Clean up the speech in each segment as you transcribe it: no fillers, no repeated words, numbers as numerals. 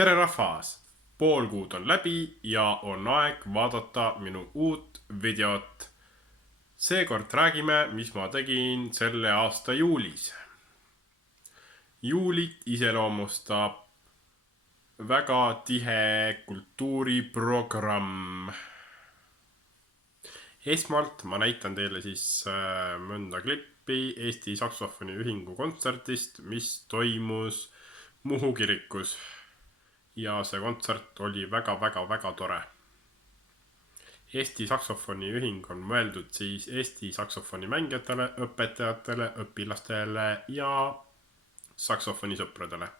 Tere rahvas! Pool kuud on läbi ja on aeg vaadata minu uut videot. Seekord räägime, mis ma tegin selle aasta juulis. Juulit iseloomustab väga tihe kultuuriprogramm. Esmalt ma näitan teile siis mõnda klippi Eesti Saksofoni Ühingu kontserdist, mis toimus Muhu kirikus. Ja see kontsert oli väga tore. Eesti Saksofoni Ühing on mõeldud siis Eesti saksofoni mängijatele, õpetajatele, õpilastele ja saksofoni sõpradele.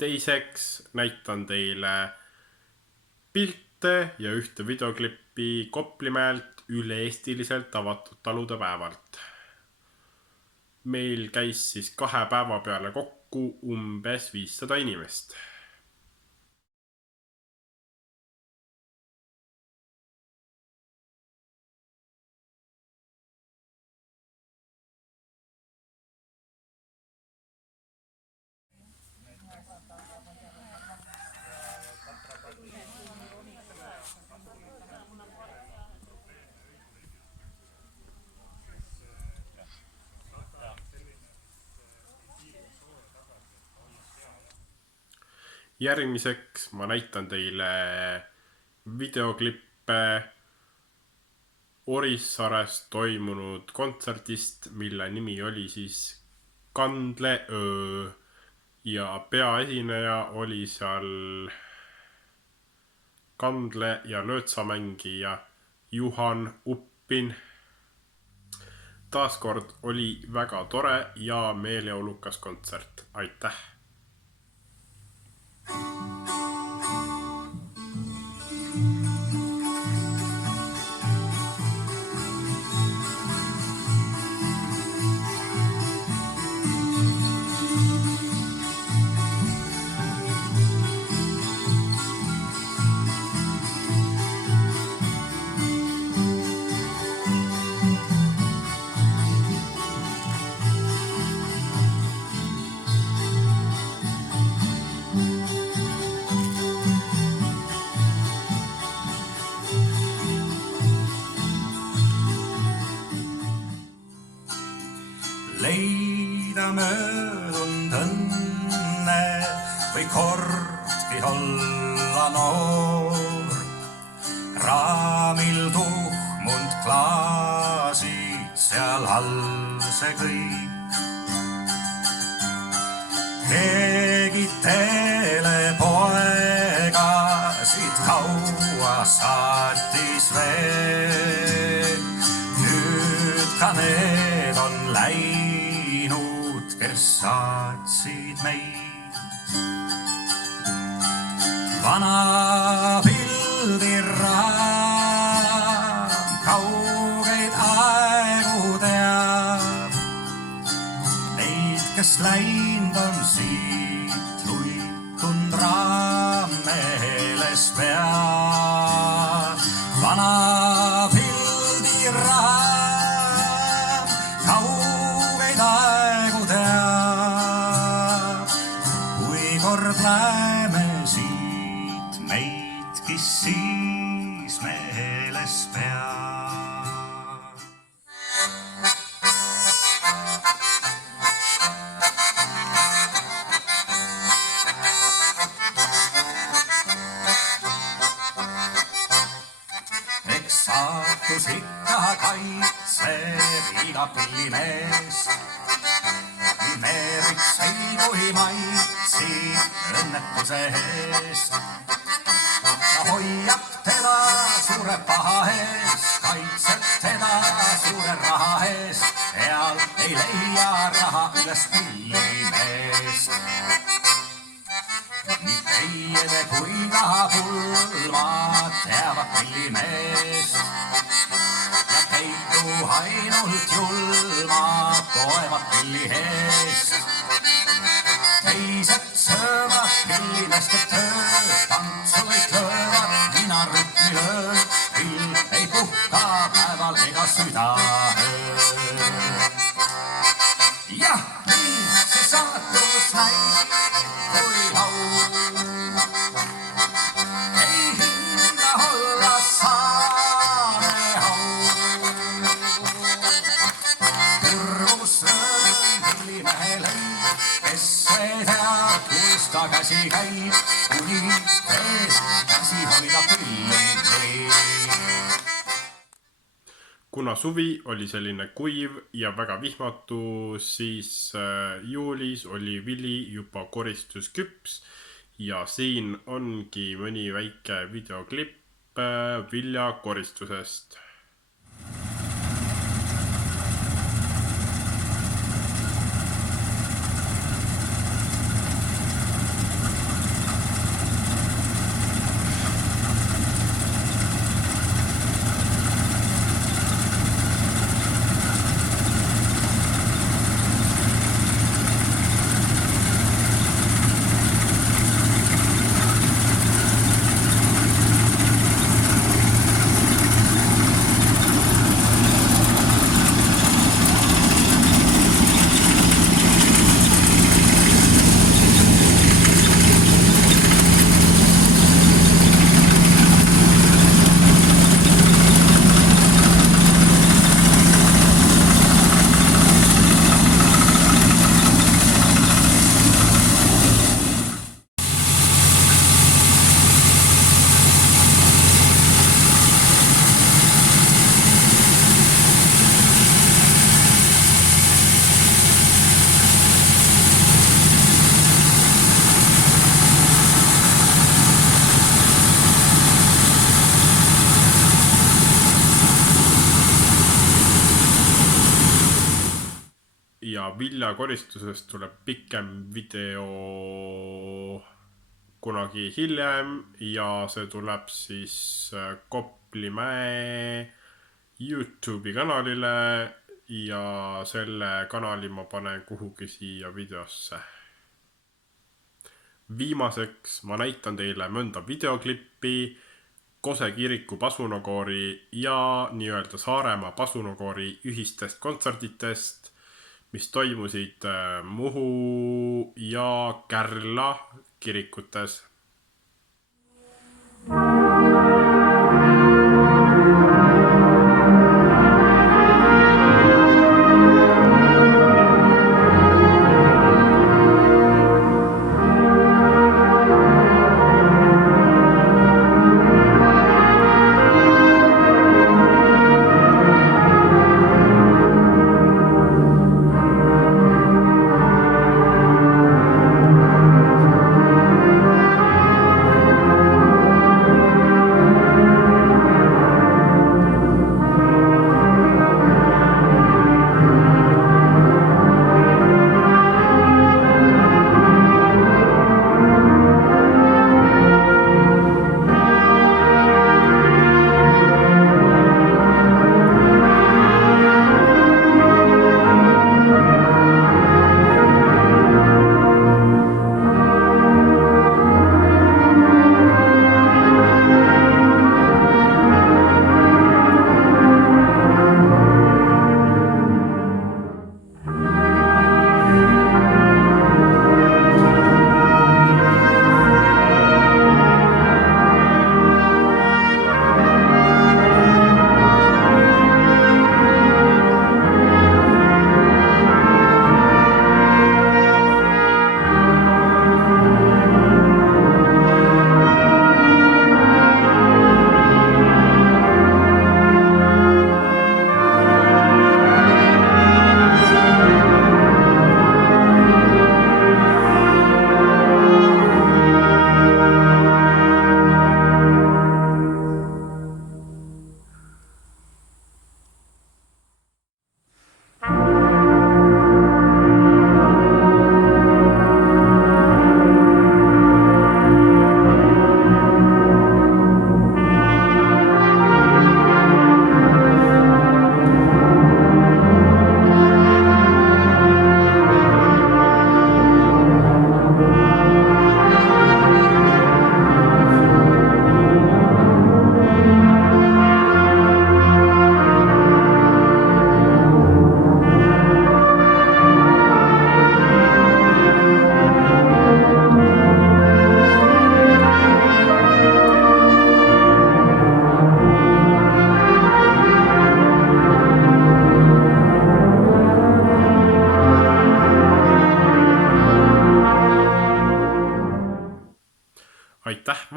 Teiseks näitan teile pilte ja ühte videoklippi Koplimäelt üle-eestiliselt avatud talude päevalt. Meil käis siis 2 päeva peale kokku umbes 500 inimest. Järgmiseks ma näitan teile videoklippe Orissaares toimunud kontserdist, mille nimi oli siis Kandleöö ja peaesineja oli seal kandle- ja löötsamängija Juhan Uppin. Taaskord oli väga tore ja meeleolukas kontsert. Aitäh! Leida möödunud õnne või kordki olla noor. all see kõik. Keegi telepoegasid kaua saatis veel. Nüüd ka need on läinud, kes saatsid meid. Vana pildirraam kaugeid aegu teab. Neid, kes läinud on siit, luitund raam meeles peab. Vana pildirraam kaugeid aegu teab. Kui kord läheme siit, meidki siis meeles peab. Eks saatus ikka kaitseb iga pillimees. Nii meeriks ei tohi maitsi õnnetuse eest. Ja hoiab teda suure paha eest, kaitseb teda suure raha eest. Eal ei leia raha üles pillimeest. Nii teiede kui ka pulmad teavad pillimeest. Ja peitu ainult julmad poevad pilli eest. Teised söövad pillimeeste tööd, tantsu kõik löövad, mina rütmi löön. Pill ei puhka päeval ega südaööl. Jah, nii see saatus näib, kui au. Ei hinda olla saanehau. Kõrvus röön pillimehe lõi, kes ei tea, kus ta käsi käib, kuni ees käsi hoida pilli võib. Kuna suvi oli selline kuiv ja väga vihmatu, siis juulis oli vili juba koristusküps ja siin ongi mõni väike videoklipp viljakoristusest. Ja viljakoristusest tuleb pikem video kunagi hiljem ja see tuleb siis Koplimäe YouTube'i kanalile ja selle kanali ma panen kuhugi siia videosse. Viimaseks ma näitan teile mõnda videoklippi Kose kiriku pasunakoori ja nii-öelda Saaremaa pasunakoori ühistest kontserditest, mis toimusid Muhu ja Kärla kirikutes.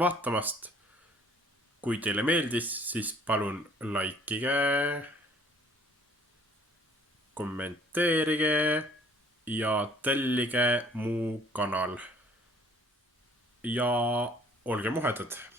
vaatamast. Kui teile meeldis, siis palun likeige, kommenteerige ja tellige mu kanal. Ja olge muhedad!